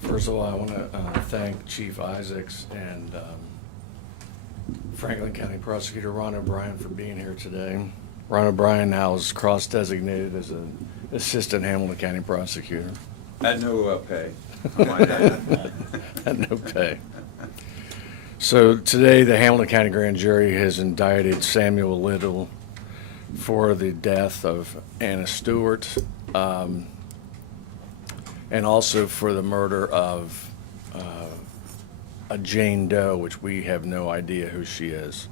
First of all, I want to thank Chief Isaacs and Franklin County Prosecutor Ron O'Brien for being here today. Ron O'Brien now is cross-designated as an Assistant Hamilton County Prosecutor. At no pay, I might add. At no pay. So today, the Hamilton County Grand Jury has indicted Samuel Little for the death of Anna Stewart, and also for the murder of a Jane Doe, which we have no idea who she is.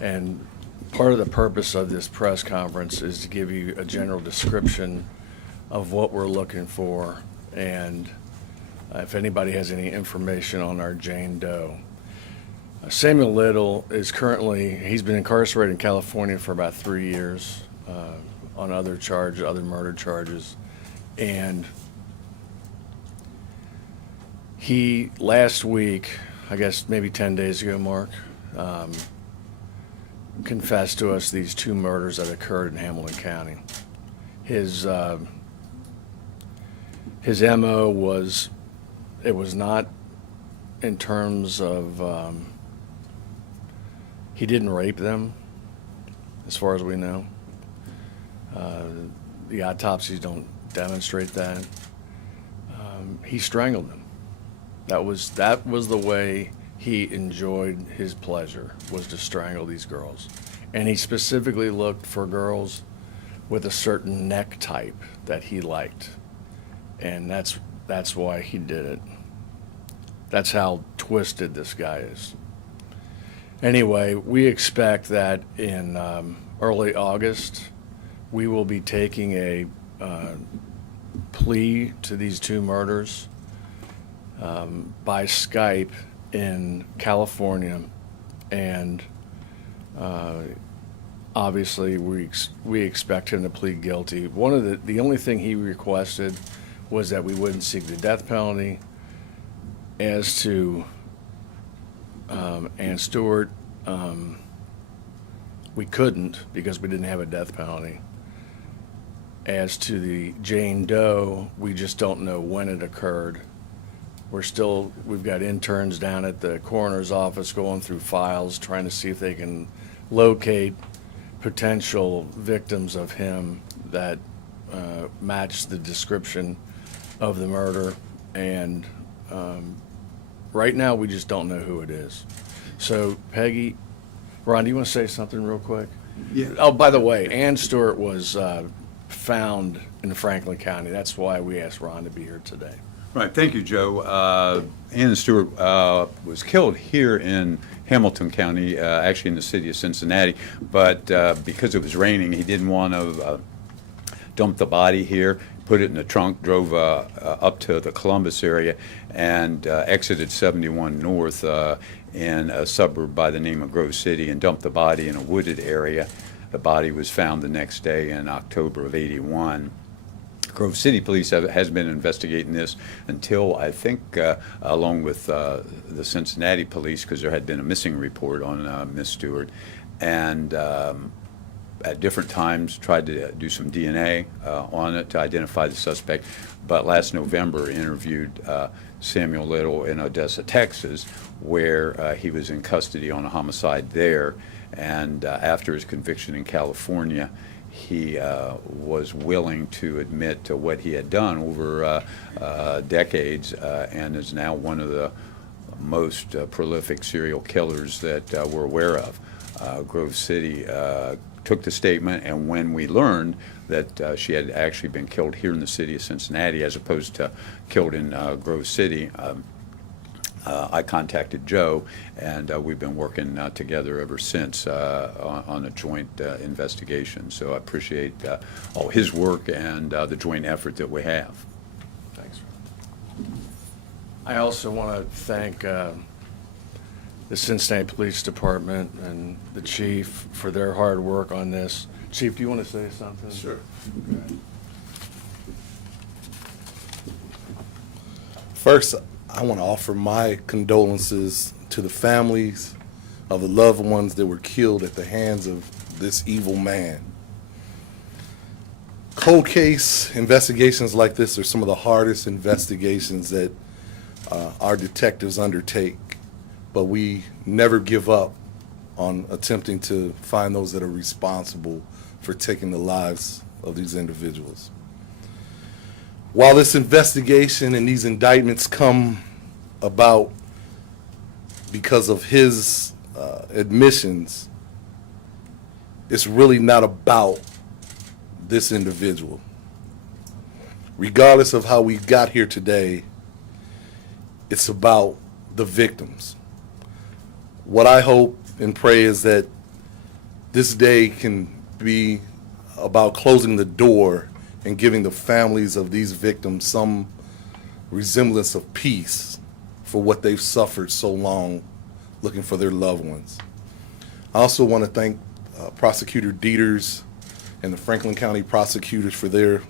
And part of the purpose of this press conference is to give you a general description of what we're looking for, and if anybody has any information on our Jane Doe. Samuel Little is he's been incarcerated in California for about 3 years on other charges, other murder charges. And he, last week, I guess maybe 10 days ago, Mark, confessed to us these 2 murders that occurred in Hamilton County. His MO was, it was not in terms of, he didn't rape them, as far as we know. The autopsies don't demonstrate that. He strangled them. That was the way he enjoyed his pleasure, was to strangle these girls. And he specifically looked for girls with a certain neck type that he liked. And that's why he did it. That's how twisted this guy is. Anyway, we expect that in early August, we will be taking a plea to these 2 murders by Skype in California, and obviously we expect him to plead guilty. The only thing he requested was that we wouldn't seek the death penalty. As to Ann Stewart, we couldn't because we didn't have a death penalty. As to the Jane Doe, we just don't know when it occurred. We've got interns down at the coroner's office going through files, trying to see if they can locate potential victims of him that match the description of the murder. And right now, we just don't know who it is. So, Peggy, Ron, do you want to say something real quick? Yeah. Oh, by the way, Ann Stewart was found in Franklin County. That's why we asked Ron to be here today. Right, thank you, Joe. Anna Stewart was killed here in Hamilton County, actually in the city of Cincinnati, but because it was raining, he didn't want to dump the body here, put it in the trunk, drove up to the Columbus area, and exited 71 North in a suburb by the name of Grove City and dumped the body in a wooded area. The body was found the next day in October of '81. Grove City Police has been investigating this until, I think, along with the Cincinnati Police, because there had been a missing report on Miss Stewart, and at different times tried to do some DNA on it to identify the suspect, but last November interviewed Samuel Little in Odessa, Texas, where he was in custody on a homicide there, and after his conviction in California, he was willing to admit to what he had done over decades, and is now one of the most prolific serial killers that we're aware of. Grove City took the statement, and when we learned that she had actually been killed here in the city of Cincinnati as opposed to killed in Grove City, I contacted Joe, and we've been working together ever since on a joint investigation. So I appreciate all his work and the joint effort that we have. Thanks. I also want to thank the Cincinnati Police Department and the chief for their hard work on this. Chief, do you want to say something? Sure. Okay. First, I want to offer my condolences to the families of the loved ones that were killed at the hands of this evil man. Cold case investigations like this are some of the hardest investigations that our detectives undertake, but we never give up on attempting to find those that are responsible for taking the lives of these individuals. While this investigation and these indictments come about because of his admissions, it's really not about this individual. Regardless of how we got here today, it's about the victims. What I hope and pray is that this day can be about closing the door and giving the families of these victims some resemblance of peace for what they've suffered so long looking for their loved ones. I also want to thank Prosecutor Dieters and the Franklin County prosecutors for their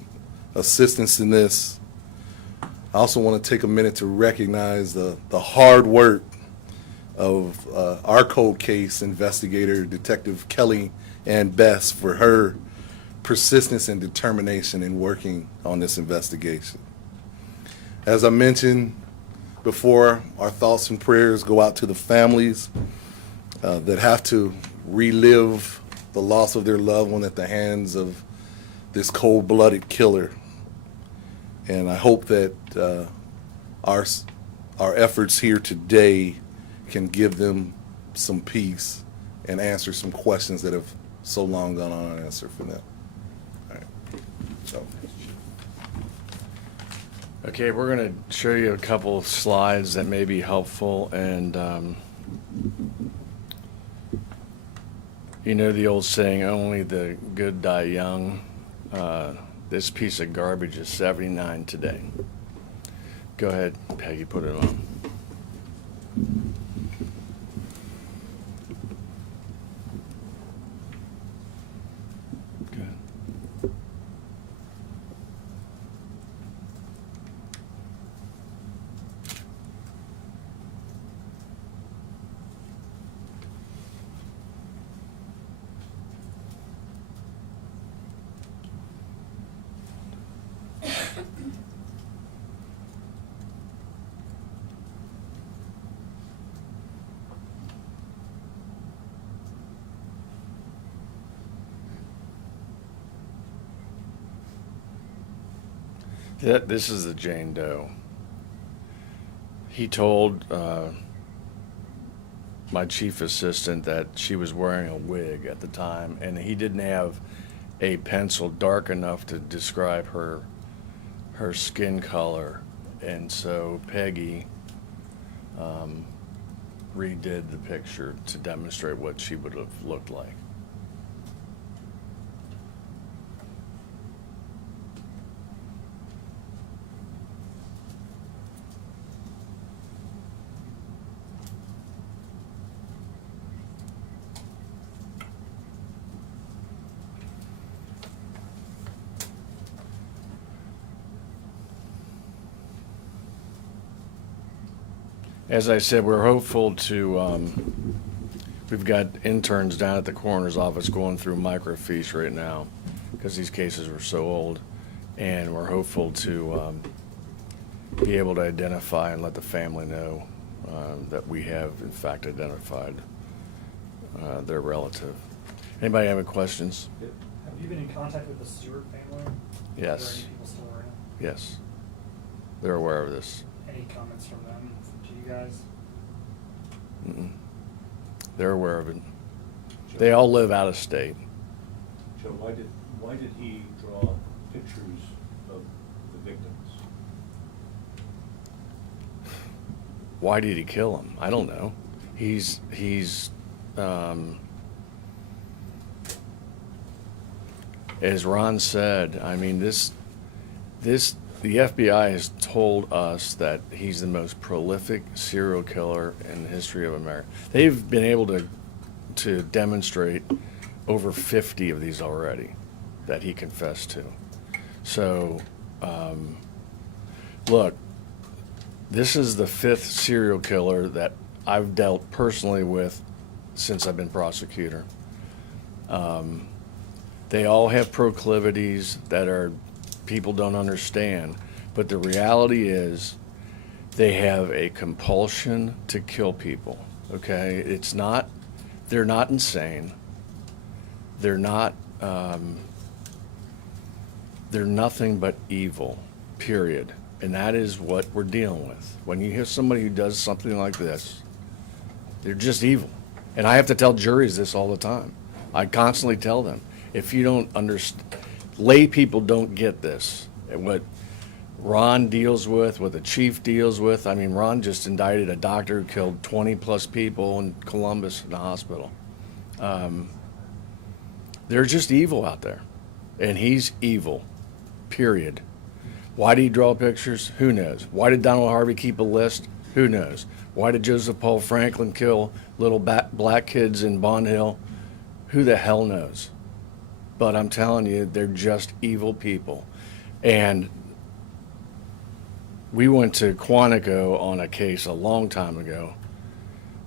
assistance in this. I also want to take a minute to recognize the hard work of our cold case investigator, Detective Kelly Ann Best, for her persistence and determination in working on this investigation. As I mentioned before, our thoughts and prayers go out to the families that have to relive the loss of their loved one at the hands of this cold-blooded killer. And I hope that our efforts here today can give them some peace and answer some questions that have so long gone unanswered for them. All right. So. Okay, we're going to show you a couple of slides that may be helpful, and you know the old saying, only the good die young. This piece of garbage is 79 today. Go ahead, Peggy, put it on. Good. This is the Jane Doe. He told my chief assistant that she was wearing a wig at the time, and he didn't have a pencil dark enough to describe her skin color, and so Peggy redid the picture to demonstrate what she would have looked like. As I said, we're hopeful to, we've got interns down at the coroner's office going through microfiche right now because these cases were so old, and we're hopeful to be able to identify and let the family know that we have in fact identified their relative. Anybody have any questions? Have you been in contact with the Stewart family? Are there Yes. any people still around? Yes. They're aware of this. Any comments from them to you guys? Mm-mm. They're aware of it. They all live out of state. Joe, why did he draw pictures of the victims? Why did he kill him? I don't know. He's as Ron said, I mean, the FBI has told us that he's the most prolific serial killer in the history of America. They've been able to demonstrate over 50 of these already that he confessed to. So, look, this is the fifth serial killer that I've dealt personally with since I've been prosecutor. They all have proclivities that people don't understand, but the reality is They have a compulsion to kill people, okay? They're not insane. They're nothing but evil, period. And that is what we're dealing with. When you hear somebody who does something like this, they're just evil. And I have to tell juries this all the time. I constantly tell them, if you don't understand, lay people don't get this. And what Ron deals with, what the chief deals with, I mean, Ron just indicted a doctor who killed 20 plus people in Columbus in the hospital. They're just evil out there. And he's evil, period. Why did he draw pictures? Who knows? Why did Donald Harvey keep a list? Who knows? Why did Joseph Paul Franklin kill little black kids in Bond Hill? Who the hell knows? But I'm telling you, they're just evil people. And we went to Quantico on a case a long time ago,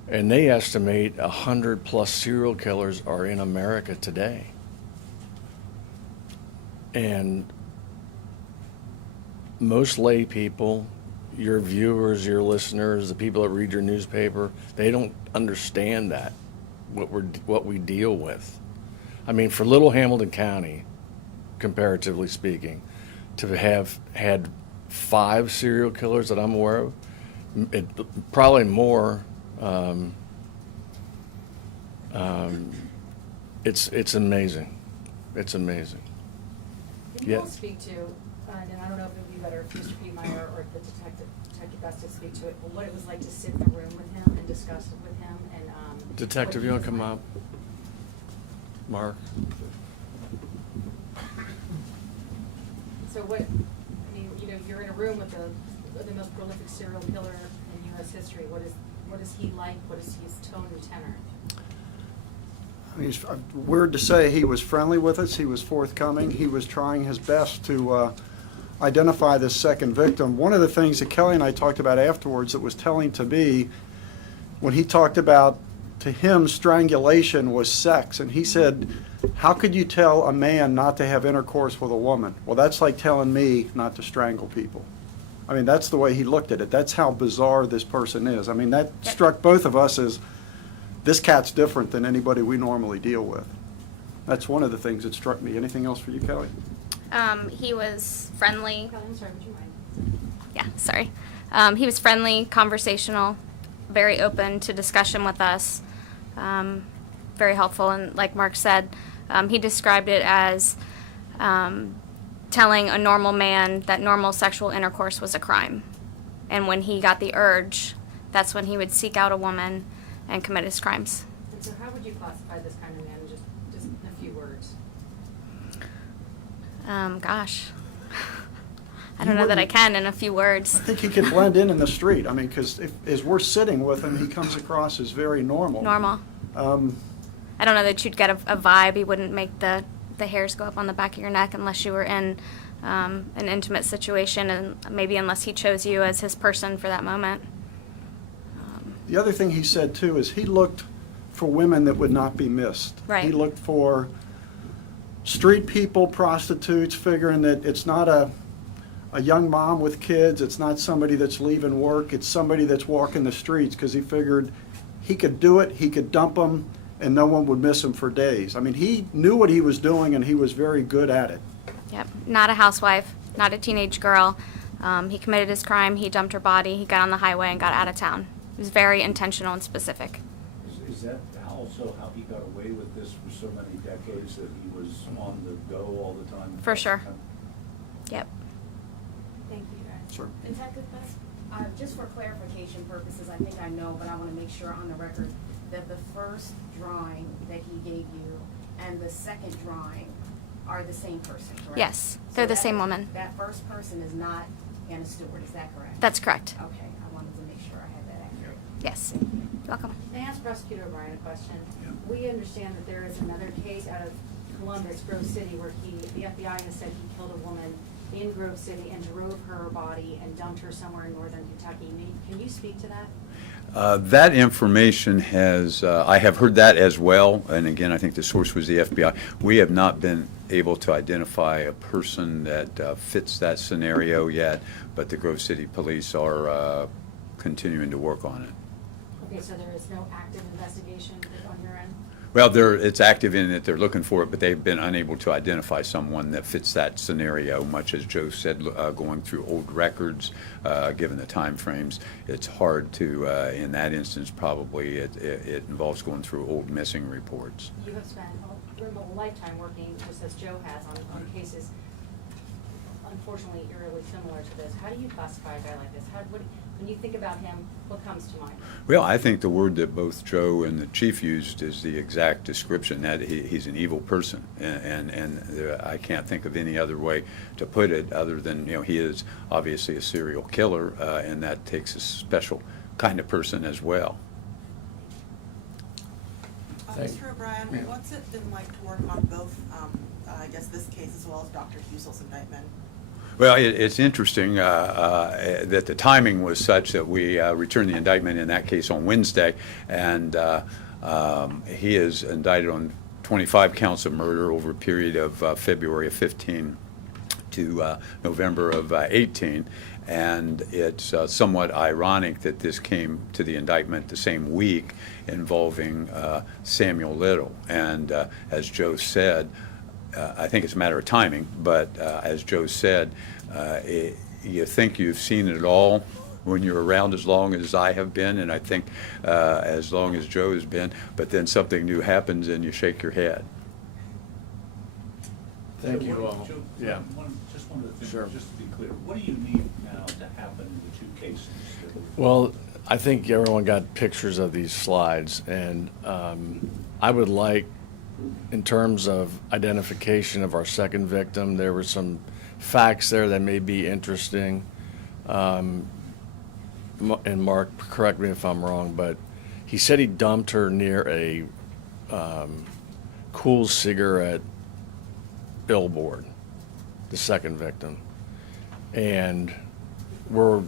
and they estimate 100 plus serial killers are in America today. And most lay people, your viewers, your listeners, the people that read your newspaper, they don't understand that, what we deal with. I mean, for Little Hamilton County, comparatively speaking, to have had 5 serial killers that I'm aware of, probably more. It's amazing. It's amazing. Can you Yeah. all speak to, and I don't know if it would be better if Mr. Piedmeyer or the detective Best speak to it, but what it was like to sit in a room with him and discuss it with him and. Detective, you want to come up? Mark? So what, I mean, you know, you're in a room with the most prolific serial killer in U.S. history. What is he like? What is his tone and tenor? I mean, it's weird to say he was friendly with us. He was forthcoming. He was trying his best to identify this second victim. One of the things that Kelly and I talked about afterwards that was telling to me, when he talked about, to him, strangulation was sex. And he said, how could you tell a man not to have intercourse with a woman? Well, that's like telling me not to strangle people. I mean, that's the way he looked at it. That's how bizarre this person is. I mean, that struck both of us as, this cat's different than anybody we normally deal with. That's one of the things that struck me. Anything else for you, Kelly? He was friendly. Kelly, I'm sorry, would you mind? Yeah, sorry. He was friendly, conversational, very open to discussion with us, very helpful. And like Mark said, he described it as telling a normal man that normal sexual intercourse was a crime. And when he got the urge, that's when he would seek out a woman and commit his crimes. And so how would you classify this kind of man, just in a few words? Gosh. I don't know that I can in a few words. I think he could blend in the street. I mean, because as we're sitting with him, he comes across as very normal. Normal. I don't know that you'd get a vibe. He wouldn't make the hairs go up on the back of your neck unless you were in an intimate situation, and maybe unless he chose you as his person for that moment. The other thing he said, too, is he looked for women that would not be missed. Right. He looked for street people, prostitutes, figuring that it's not a young mom with kids, it's not somebody that's leaving work, it's somebody that's walking the streets, because he figured he could do it, he could dump them, and no one would miss him for days. I mean, he knew what he was doing, and he was very good at it. Yep. Not a housewife, not a teenage girl. He committed his crime, he dumped her body, he got on the highway and got out of town. He was very intentional and specific. Is that also how he got away with this for so many decades, that he was on the go all the time? For sure. Yep. Thank you, guys. Sure. Detective Best? Just for clarification purposes, I think I know, but I want to make sure on the record that the first drawing that he gave you and the second drawing are the same person, correct? Yes, they're the same woman. That first person is not Anna Stewart, is that correct? That's correct. Okay, I wanted to make sure I had that accurate. Yes. You're welcome. May I ask Prosecutor O'Brien a question? We understand that there is another case out of Columbus, Grove City, where the FBI has said he killed a woman in Grove City and drove her body and dumped her somewhere in northern Kentucky. Can you speak to that? That information has, I have heard that as well, and again, I think the source was the FBI. We have not been able to identify a person that fits that scenario yet, but the Grove City Police are continuing to work on it. Okay, so there is no active investigation on your end? Well, it's active in that they're looking for it, but they've been unable to identify someone that fits that scenario, much as Joe said, going through old records, given the time frames. It's hard to, in that instance, probably, it involves going through old missing reports. You have spent a lifetime working, just as Joe has, on cases unfortunately eerily similar to this. How do you classify a guy like this? When you think about him, what comes to mind? Well, I think the word that both Joe and the chief used is the exact description, that he's an evil person, and I can't think of any other way to put it other than, he is obviously a serial killer, and that takes a special kind of person as well. Mr. O'Brien, what's it been like to work on both, I guess, this case as well as Dr. Husel's indictment? Well, it's interesting that the timing was such that we returned the indictment in that case on Wednesday, and he is indicted on 25 counts of murder over a period of February of 15 to November of 18. And it's somewhat ironic that this came to the indictment the same week involving Samuel Little. And as Joe said, I think it's a matter of timing, but as Joe said, you think you've seen it all when you're around as long as I have been, and I think as long as Joe has been, but then something new happens and you shake your head. Thank you all. Joe, Yeah. just one of the things, Sure. just to be clear, what do you need now to happen in the two cases? Well, I think everyone got pictures of these slides, and I would like, in terms of identification of our second victim, there were some facts there that may be interesting. And Mark, correct me if I'm wrong, but he said he dumped her near a Cool Cigarette billboard, the second victim. And we're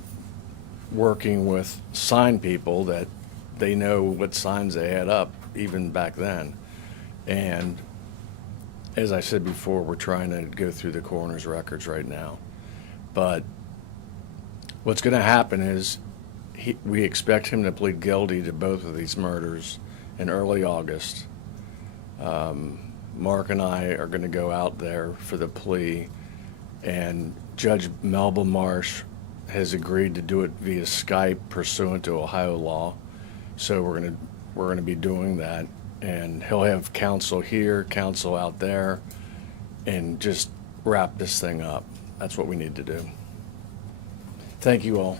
working with sign people that they know what signs they had up even back then. And as I said before, we're trying to go through the coroner's records right now. But what's going to happen is we expect him to plead guilty to both of these murders in early August. Mark and I are going to go out there for the plea, and Judge Melba Marsh has agreed to do it via Skype pursuant to Ohio law. So we're going to be doing that, and he'll have counsel here, counsel out there, and just wrap this thing up. That's what we need to do. Thank you all.